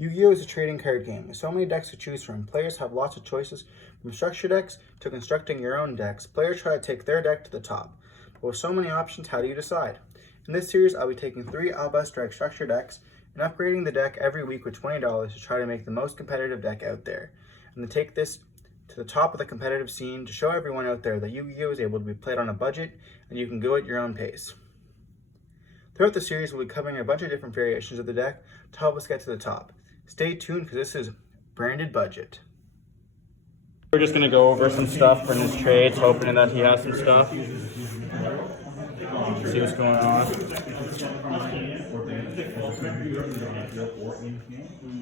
Yu-Gi-Oh! Is a trading card game with so many decks to choose from. Players have lots of choices, from structure decks to constructing your own decks. Players try to take their deck to the top. But with so many options, how do you decide? In this series, I'll be taking 3 Albaz structure decks and upgrading the deck every week with $20 to try to make the most competitive deck out there. And to take this to the top of the competitive scene to show everyone out there that Yu-Gi-Oh! Is able to be played on a budget and you can go at your own pace. Throughout the series, we'll be covering a bunch of different variations of the deck to help us get to the top. Stay tuned because this is branded budget. We're just going to go over some stuff from his trades, hoping that he has some stuff. See what's going on.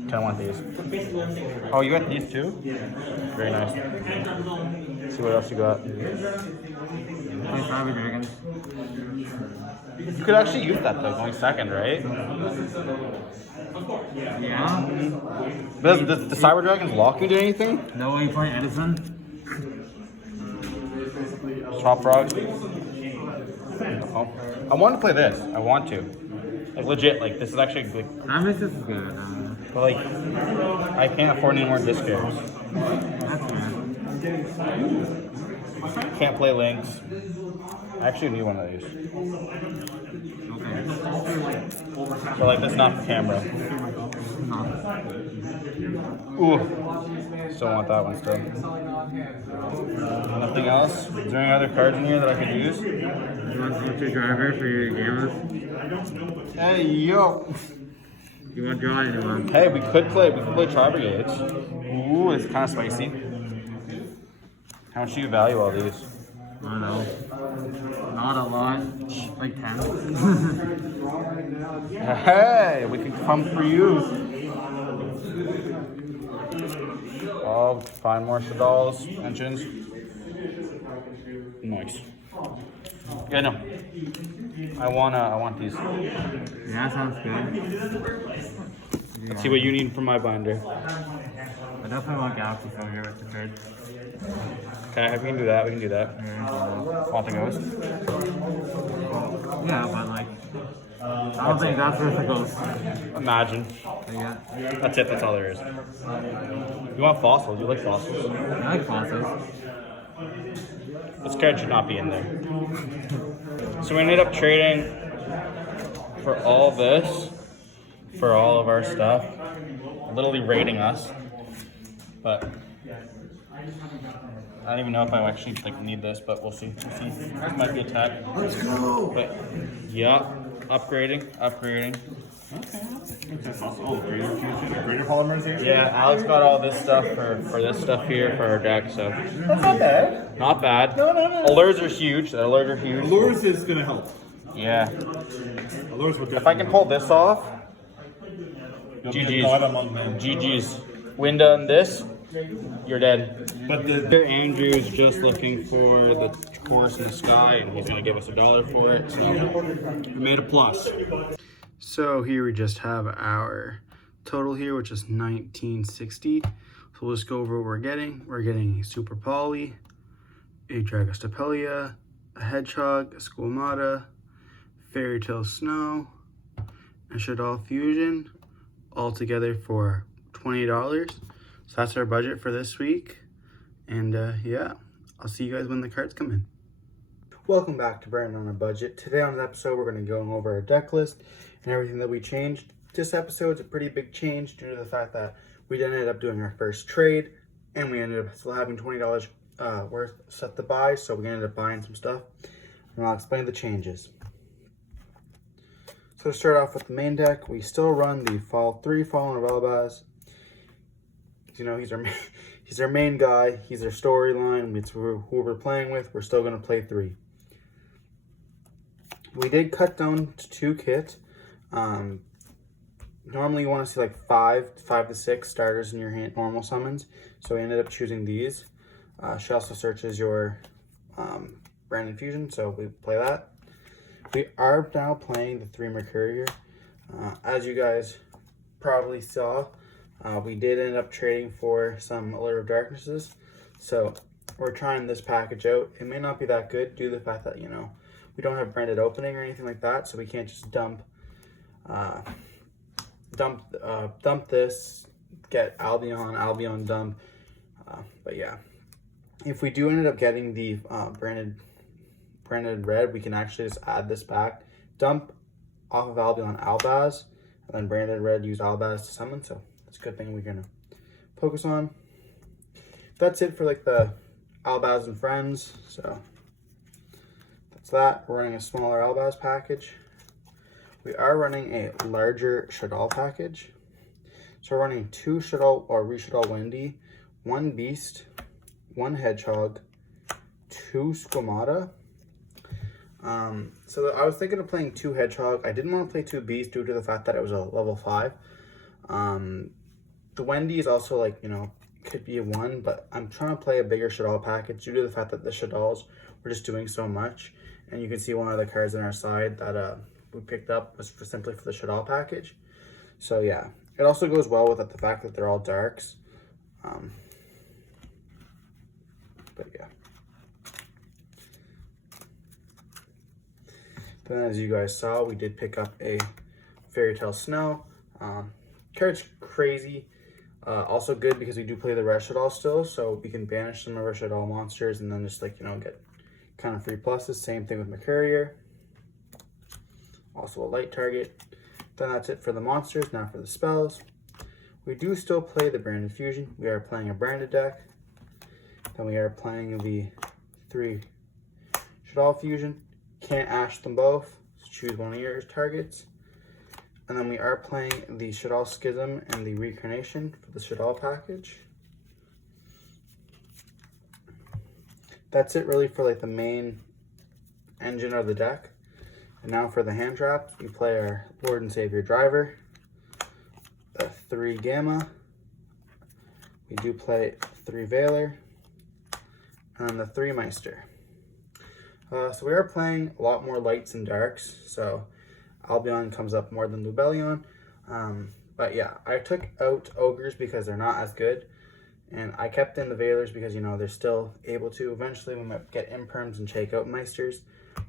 Kind of want these. Oh, you got these too? Very nice. See what else you got. Dragons. You could actually use that though, going second, right? Yeah. Does the Cyber Dragons lock you to anything? No way playing Edison. Swap Frog. Oh. I want to play this. I want to. Like legit, like this is actually like. I miss this is good. But like, I can't afford any more disc games. That's good. Can't play Links. I actually need one of these. Okay. But like, that's not for camera. Ooh. Still want that one still. Nothing else? Is there any other cards in here that I could use? You want stucture driver for your gamers? Hey, yo! You want to draw anyone? Hey, we could play Tri Brigades. Ooh, it's kind of spicy. How much do you value all these? I don't know. Not a lot. Like 10. Hey, we can come for you. Oh, find more Shadal's engines. Nice. Yeah, no. I want these. Yeah, sounds good. Let's see what you need from my binder. I definitely want Galaxy Failure with the card. Okay, we can do that. We can do that. Want the ghost? Yeah, but like, I don't think that's worth the ghost. Imagine. Yeah. That's it. That's all there is. You want fossils? You like fossils? I like fossils. This card should not be in there. So we ended up trading for all this, for all of our stuff, literally raiding us. But I don't even know if I actually like need this, but we'll see. We'll see. This might be a tech. Let's go! But yeah, upgrading. Okay. Oh, greater polymers here? Yeah, Alex got all this stuff for this stuff here for our deck, so That's not bad. not bad. No. Allures are huge. The allures are huge. Allures is gonna help. Yeah. Allures will If I can pull this off, GG's. GG's. Win done this, you're dead. But Andrew's just looking for the course in the sky, and he's gonna give us $1 for it. So we made a plus. So here we just have our total here, which is 1960. So we'll just go over what we're getting. We're getting a Super Poly, a Dragostapelia, a Hedgehog, a Squamata, Fairy Tale Snow, and Shadal Fusion, all together for $20. So that's our budget for this week. And yeah, I'll see you guys when the cards come in. Welcome back to Brandon on a Budget. Today on the episode, we're going to go over our deck list and everything that we changed. This episode's a pretty big change due to the fact that we ended up doing our first trade and we ended up still having $20 worth set to buy, so we ended up buying some stuff. And I'll explain the changes. So to start off with the main deck, we still run the Fallen of Albaz. You know, he's our main guy. He's our storyline. It's who we're playing with. We're still going to play 3. We did cut down to 2 kit. Normally you want to see like 5 to 6 starters in your hand, normal summons. So we ended up choosing these. She also searches your Brandon Fusion, so we play that. We are now playing the 3 Mercurier. As you guys probably saw, we did end up trading for some Allure of Darknesses. So we're trying this package out. It may not be that good due to the fact that, you know, we don't have branded opening or anything like that, so we can't just dump dump this, get Albion dump. But yeah, if we do end up getting the branded red, we can actually just add this back, dump off of Albion Albaz, and then branded red use Albaz to summon. So that's a good thing we're gonna focus on. That's it for like the Albaz and friends. So that's that. We're running a smaller Albaz package. We are running a larger Shaddoll package. So we're running 2 Shaddoll or Reshaddoll Wendy, 1 Beast, 1 Hedgehog, 2 Squamata. So I was thinking of playing 2 Hedgehog. I didn't want to play 2 Beast due to the fact that it was a level 5. The Wendy is also like, you know, could be a 1, but I'm trying to play a bigger Shaddoll package due to the fact that the Shaddolls were just doing so much. And you can see one of the cards on our side that we picked up was simply for the Shaddoll package. So yeah, it also goes well with the fact that they're all darks. But yeah. Then as you guys saw, we did pick up a Fairy Tale Snow. Card's crazy. Also good because we do play the red Shaddoll still, so we can banish some of our Shaddoll monsters and then just like, you know, get kind of free pluses. Same thing with Mercurier. Also a light target. Then that's it for the monsters. Now for the spells. We do still play the branded fusion. We are playing a branded deck. Then we are playing the 3 Shaddoll fusion. Can't ash them both. So choose one of your targets. And then we are playing the Shaddoll Schism and the Reincarnation for the Shaddoll package. That's it really for like the main engine of the deck. And now for the hand traps, we play our Lord and Savior Driver, the 3 Gamma, we do play 3 Veiler, and the 3 Meister. So we are playing a lot more lights and darks, so Albion comes up more than Lubellion. But yeah, I took out Ogres because they're not as good, and I kept in the Veilers because, you know, they're still able to. Eventually we might get Imperms and shake out Meisters.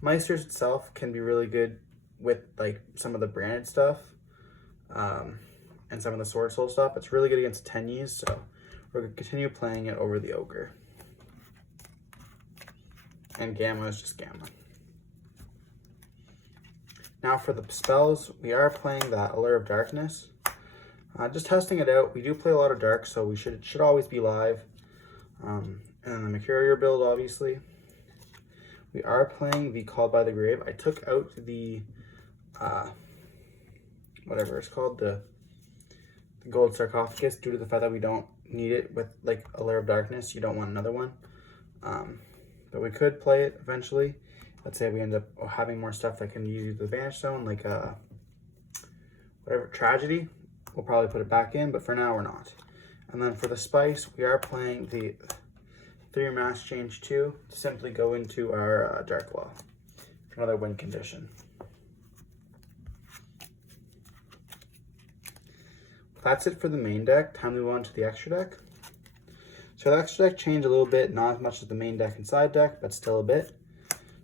Meisters itself can be really good with like some of the branded stuff and some of the Sword Soul stuff. It's really good against Tenyis, so we're going to continue playing it over the Ogre. And Gamma is just Gamma. Now for the spells, we are playing that Allure of Darkness. Just testing it out. We do play a lot of dark, so we should always be live. And then the Mercurier build, obviously. We are playing the Called by the Grave. I took out the, whatever it's called, the gold sarcophagus due to the fact that we don't need it with like a Lair of Darkness. You don't want another one. But we could play it eventually. Let's say we end up having more stuff that can use the Vanish Zone, like whatever, Tragedy. We'll probably put it back in, but for now we're not. And then for the Spice, we are playing the 3 Mass Change 2 to simply go into our Dark Law for another win condition. That's it for the main deck. Time to move on to the extra deck. So the extra deck changed a little bit, not as much as the main deck and side deck, but still a bit.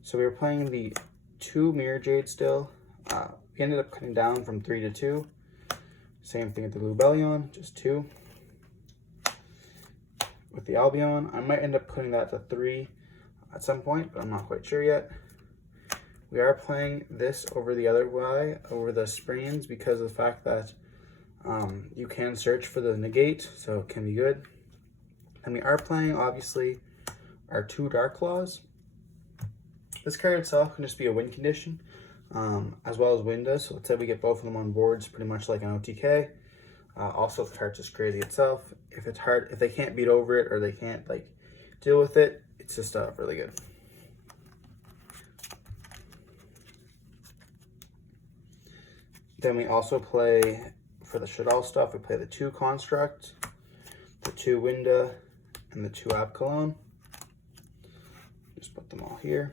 So we were playing the 2 Mirror Jade still. We ended up cutting down from 3 to 2. Same thing with the Lubellion, just 2. With the Albion, I might end up putting that to 3 at some point, but I'm not quite sure yet. We are playing this over the other way, over the Sprains, because of the fact that you can search for the negate, so it can be good. And we are playing, obviously, our 2 Dark Claws. This card itself can just be a win condition, as well as Winda. So let's say we get both of them on boards, pretty much like an OTK. Also, the card's just crazy itself. If it's hard, if they can't beat over it or they can't like deal with it, it's just really good. Then we also play, for the Shaddoll stuff, we play the 2 Construct, the 2 Winda, and the 2 Abcalon. Just put them all here.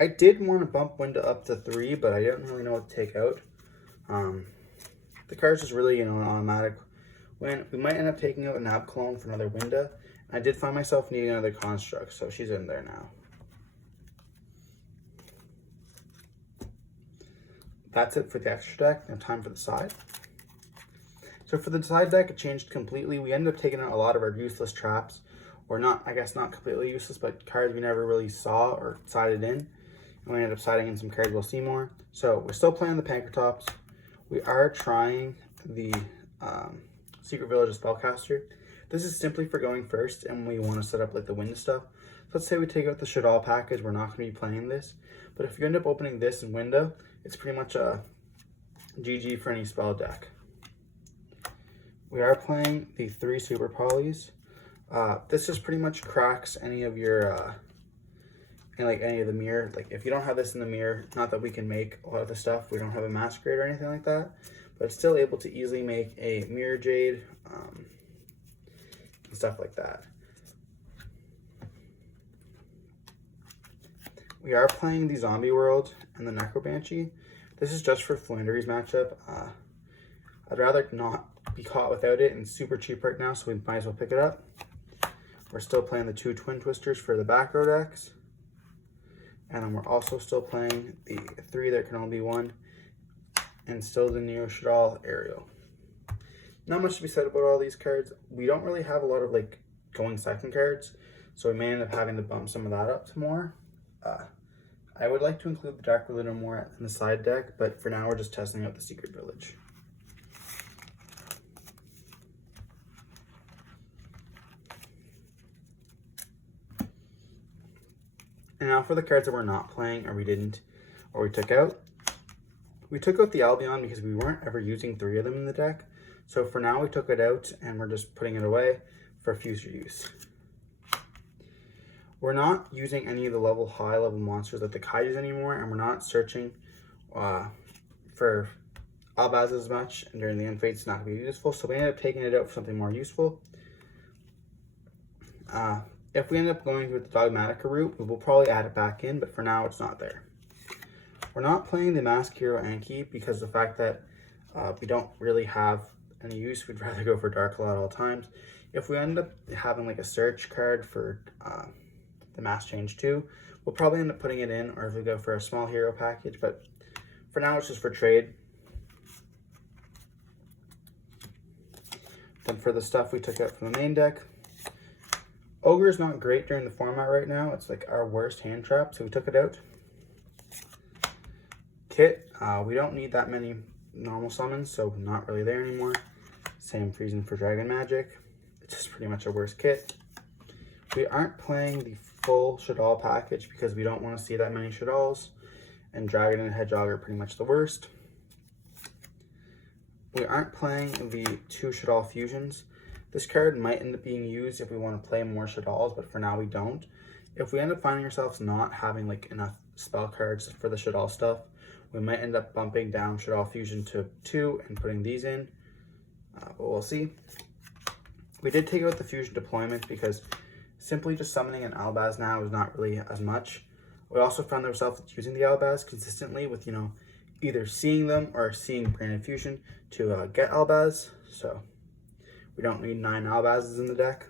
I did want to bump Winda up to 3, but I didn't really know what to take out. The card's just really, you know, an automatic win. We might end up taking out an Abcalon for another Winda. I did find myself needing another Construct, so she's in there now. that's it for the extra deck. Now time for the side. So for the side deck, it changed completely. We ended up taking out a lot of our useless traps, or not, I guess not completely useless, but cards we never really saw or sided in. And we ended up siding in some cards we'll see more. So we're still playing the Pankratops. We are trying the Secret Village of Spellcaster. This is simply for going first, and we want to set up like the window stuff. Let's say we take out the Shadal package, we're not going to be playing this. But if you end up opening this in window, it's pretty much a GG for any spell deck. We are playing the 3 Super Polys. This just pretty much cracks any of your, any of the mirror. Like if you don't have this in the mirror, not that we can make a lot of the stuff, we don't have a Masquerade or anything like that, but it's still able to easily make a Mirror Jade, and stuff like that. We are playing the Zombie World and the Necro Banshee. This is just for Flandery's matchup. I'd rather not be caught without it, and it's super cheap right now, so we might as well pick it up. We're still playing the 2 Twin Twisters for the back row decks. And then we're also still playing the 3 that can only be 1, and still the Neo Shadal Aerial. Not much to be said about all these cards. We don't really have a lot of like going second cards, so we may end up having to bump some of that up to more. I would like to include the Dark Ruler more in the side deck, but for now we're just testing out the Secret Village. And now for the cards that we're not playing, or we didn't, or we took out. We took out the Albion because we weren't ever using 3 of them in the deck. So for now we took it out and we're just putting it away for future use. We're not using any of the high level monsters like the Kaijus anymore, and we're not searching for Albaz as much, and during the end phase it's not going to be useful, so we ended up taking it out for something more useful. If we end up going with the Dogmatica route, we will probably add it back in, but for now it's not there. We're not playing the Mask Hero Anki because of the fact that we don't really have any use. We'd rather go for Dark Claw at all times. If we end up having like a search card for the Mass Change 2, we'll probably end up putting it in, or if we go for a small hero package, but for now it's just for trade. Then for the stuff we took out from the main deck, Ogre is not great during the format right now. It's like our worst hand trap, so we took it out. Kit, we don't need that many normal summons, so not really there anymore. Same reason for Dragon Magic. It's just pretty much our worst kit. We aren't playing the full Shadal package because we don't want to see that many Shadals, and Dragon and Hedgehog are pretty much the worst. We aren't playing the 2 Shadal fusions. This card might end up being used if we want to play more Shadals, but for now we don't. If we end up finding ourselves not having like enough spell cards for the Shadal stuff, we might end up bumping down Shadal Fusion to 2 and putting these in, but we'll see. We did take out the Fusion Deployment because simply just summoning an Albaz now is not really as much. We also found ourselves using the Albaz consistently with, either seeing them or seeing Branded Fusion to get Albaz, so we don't need 9 Albazes in the deck.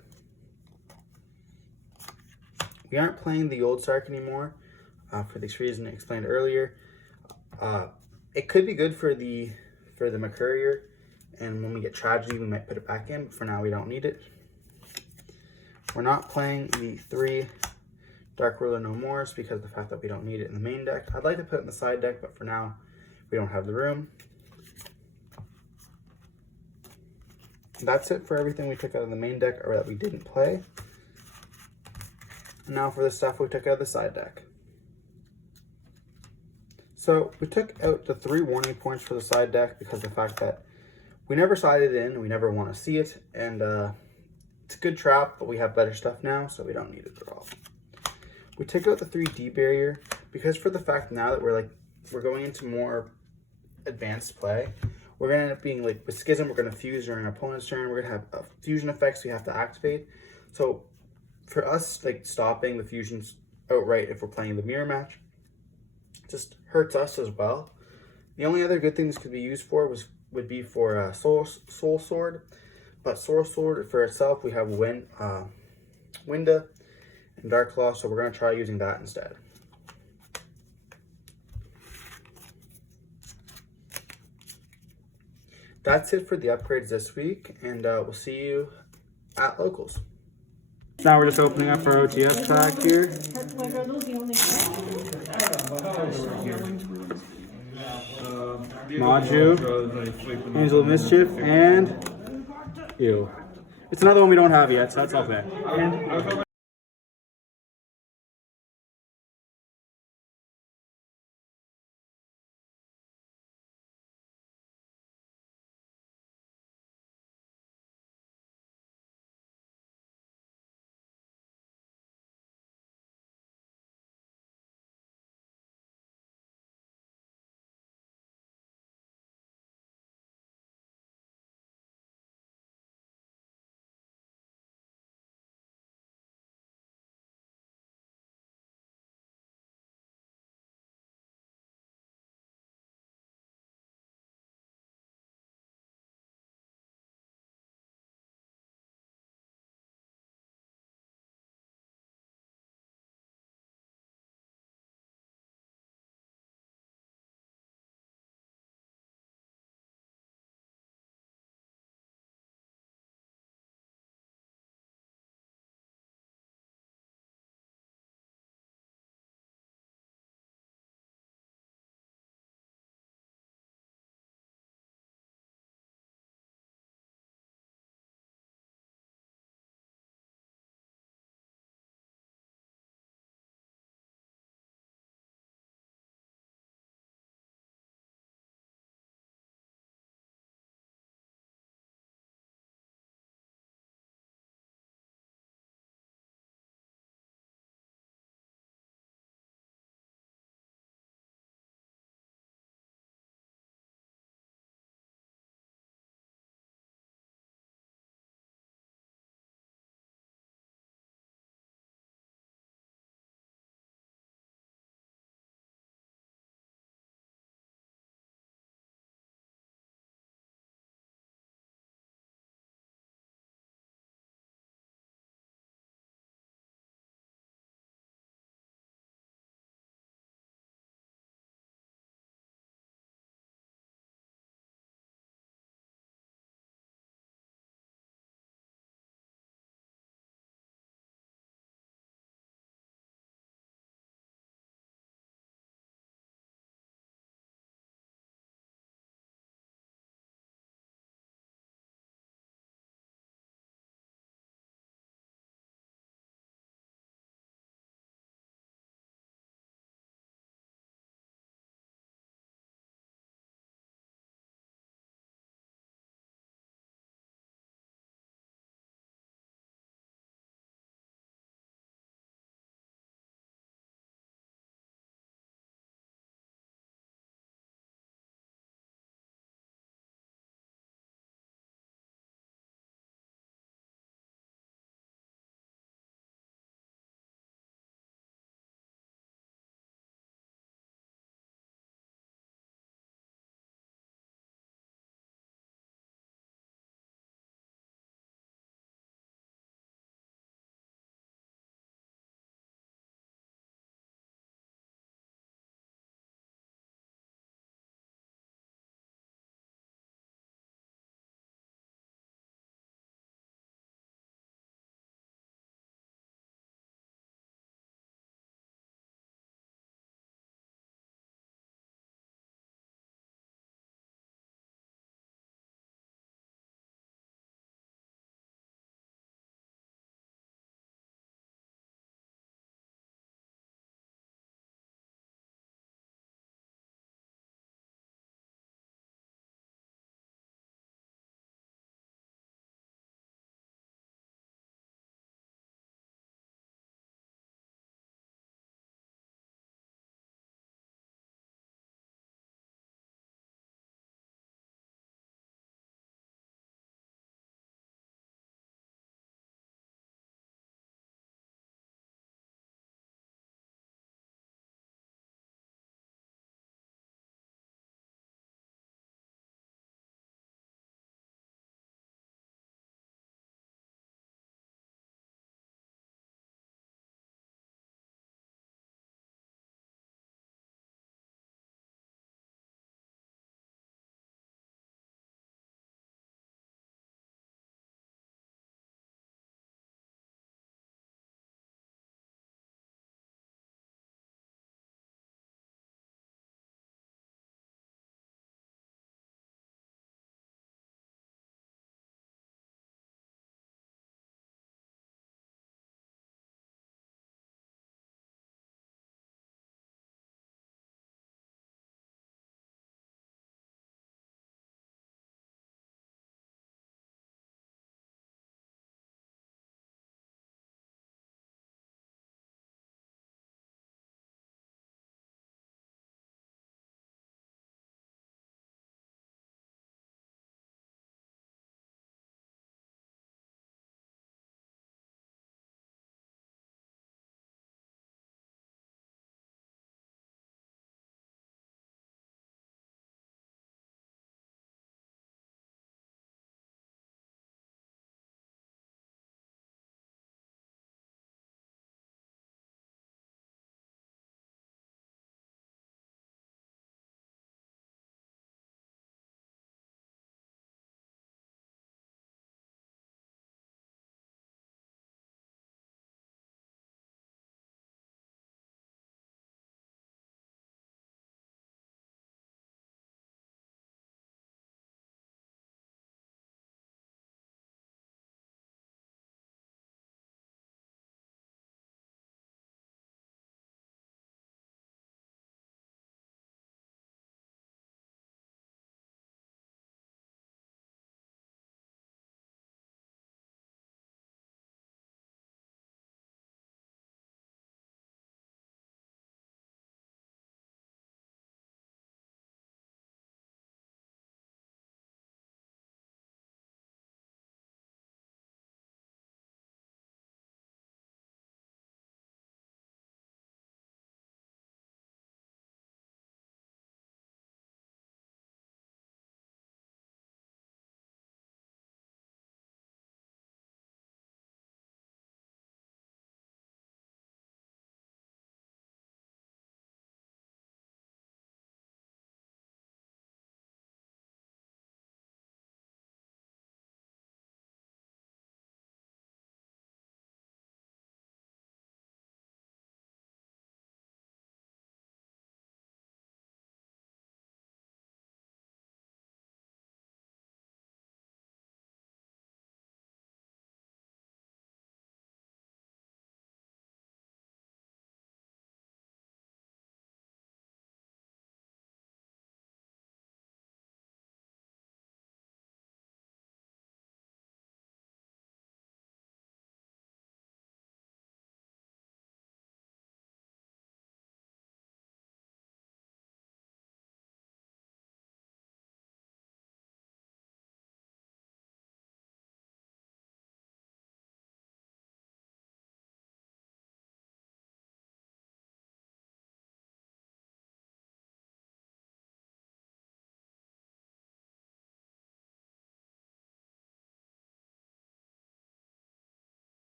We aren't playing the old Sark anymore for this reason I explained earlier. It could be good for the Mercurier, and when we get Tragedy we might put it back in, but for now we don't need it. We're not playing the 3 Dark Ruler No Mores because of the fact that we don't need it in the main deck. I'd like to put it in the side deck, but for now we don't have the room. That's it for everything we took out of the main deck or that we didn't play. And now for the stuff we took out of the side deck. So we took out the 3 warning points for the side deck because of the fact that we never sided in, we never want to see it, and it's a good trap, but we have better stuff now, so we don't need it at all. We took out the 3D barrier because for the fact now that we're going into more advanced play, we're going to end up being like with Schism, we're going to fuse during our opponent's turn, we're going to have fusion effects we have to activate. So for us, like stopping the fusions outright if we're playing the mirror match just hurts us as well. The only other good thing this could be used for would be for Soul Sword, but Soul Sword for itself we have Winda and Dark Claw, so we're going to try using that instead. that's it for the upgrades this week, and we'll see you at locals. Now we're just opening up our OTS pack here. Like, are those the only? Maju, Angel of Mischief, and Ew. It's another one we don't have yet, so that's okay.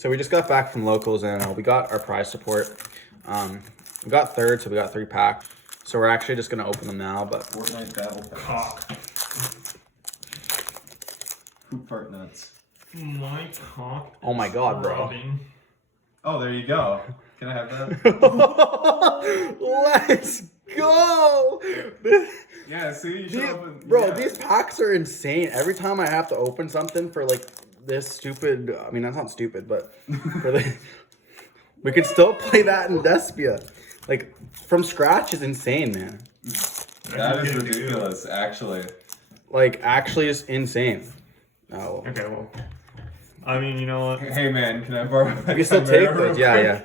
So we just got back from locals and we got our prize support. We got third, so we got 3 packs. So we're actually just gonna open them now, but Fortnite battle pass. Cock. Poop fart nuts. My cock. oh my god, bro. Throbbing. Oh, there you go. Can I have that? Let's go! Yeah, see, you should open. Bro, yeah. these packs are insane. Every time I have to open something for like this stupid, I mean, that's not stupid, but for the, we could still play that in Despia. Like, from scratch is insane, man. That is ridiculous, actually. Like, actually is insane. Oh. Okay, well. I mean, you know what? Hey, man, can I borrow my We can still take those, yeah.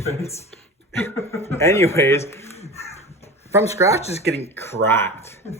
Thanks. Anyways, from scratch is getting cracked.